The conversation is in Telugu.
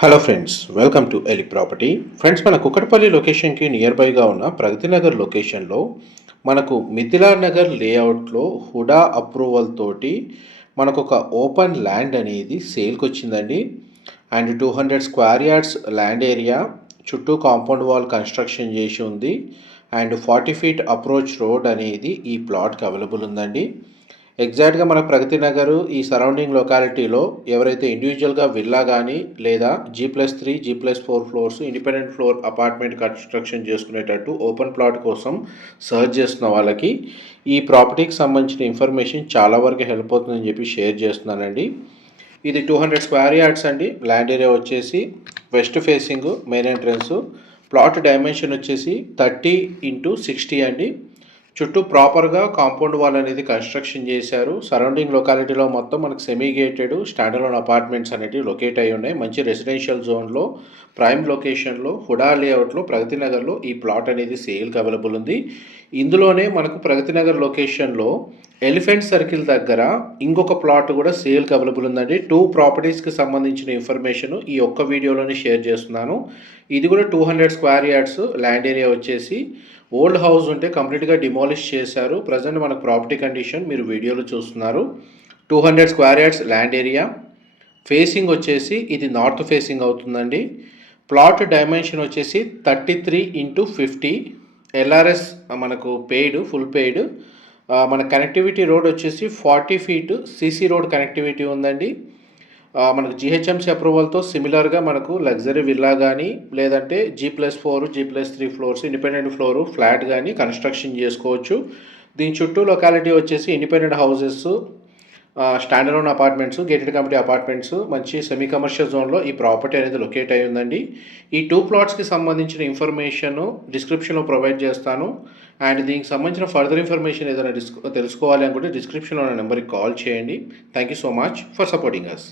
Hello friends welcome to Eli property friends మన కుక్కటపల్లి లొకేషన్కి నియర్ బైగా ఉన్న ప్రగతి నగర్ లొకేషన్లో మనకు మిథిలా నగర్ లేఅవుట్లో హుడా అప్రూవల్ తోటి మనకు ఒక ఓపెన్ ల్యాండ్ అనేది సేల్కి వచ్చిందండి and two hundred square yards land area చుట్టూ కాంపౌండ్ వాల్ కన్స్ట్రక్షన్ చేసి ఉంది. And forty feet approach road అనేది ఈ ప్లాట్కి అవైలబుల్ ఉందండి. ఎగ్జాక్ట్గా మన ప్రగతి నగర్ ఈ సరౌండింగ్ లొకాలిటీలో ఎవరైతే ఇండివిజువల్గా విల్లా కానీ లేదా G plus three G plus four floors independent floor apartment construction చేసుకునేటట్టు open plot కోసం సర్చ్ చేస్తున్న వాళ్ళకి ఈ ప్రాపర్టీకి సంబంధించిన ఇన్ఫర్మేషన్ చాలా వరకు హెల్ప్ అవుతుందని చెప్పి షేర్ చేస్తున్నానండి. ఇది టూ హండ్రెడ్ స్క్వేర్ యార్డ్స్ అండి. ల్యాండ్ ఏరియా వచ్చేసి west facing main entrance plot dimension వచ్చేసి థర్టీ ఇంటూ సిక్స్టీ అండి. చుట్టూ ప్రాపర్గా కాంపౌండ్ వాల్ అనేది కన్స్ట్రక్షన్ చేశారు. సరౌండింగ్ లొకాలిటీలో మొత్తం మనకు సెమీ గేటెడ్ స్టాండర్లోన్ అపార్ట్మెంట్స్ అనేవి లొకేట్ అయి ఉన్నాయి. మంచి రెసిడెన్షియల్ జోన్లో ప్రైమ్ లొకేషన్లో హుడా లేఅవుట్లో ప్రగతి నగర్లో ఈ ప్లాట్ అనేది సేల్కి అవైలబుల్ ఉంది. ఇందులోనే మనకు ప్రగతి నగర్ లొకేషన్లో ఎలిఫెంట్ సర్కిల్ దగ్గర ఇంకొక ప్లాట్ కూడా సేల్కి అవైలబుల్ ఉందండి. టూ ప్రాపర్టీస్కి సంబంధించిన ఇన్ఫర్మేషన్ ఈ ఒక్క వీడియోలోనే షేర్ చేస్తున్నాను. ఇది కూడా two hundred square yards land area వచ్చేసి ఓల్డ్ హౌస్ ఉంటే కంప్లీట్గా డిమాలిష్ చేశారు. ప్రజెంట్ మనకు ప్రాపర్టీ కండిషన్ మీరు వీడియోలో చూస్తున్నారు. Two hundred square yards land area. Facing వచ్చేసి ఇది నార్త్ ఫేసింగ్ అవుతుందండి. ప్లాట్ డైమెన్షన్ వచ్చేసి thirty three into fifty. LRS మనకు పెయిడ్ ఫుల్ పెయిడ్ మన కనెక్టివిటీ రోడ్ వచ్చేసి forty feet CC road connectivity ఉందండి. మనకు జిహెచ్ఎంసీ అప్రూవల్తో సిమిలర్గా మనకు లగ్జరీ విల్లా కానీ లేదంటే G plus four G plus three floors independent floor flat కానీ కన్స్ట్రక్షన్ చేసుకోవచ్చు. దీని చుట్టూ లొకాలిటీ వచ్చేసి independent houses standard apartments gated community apartments మంచి సెమీ కమర్షియల్ జోన్లో ఈ ప్రాపర్టీ అనేది లొకేట్ అయి ఉందండి. ఈ టూ ప్లాట్స్కి సంబంధించిన ఇన్ఫర్మేషన్ డిస్క్రిప్షన్లో ప్రొవైడ్ చేస్తాను. అండ్ దీనికి సంబంధించిన ఫర్దర్ ఇన్ఫర్మేషన్ ఏదైనా డిస్క్ తెలుసుకోవాలి అనుకుంటే డిస్క్రిప్షన్లో ఉన్న నెంబర్కి కాల్ చేయండి. Thank you so much for supporting us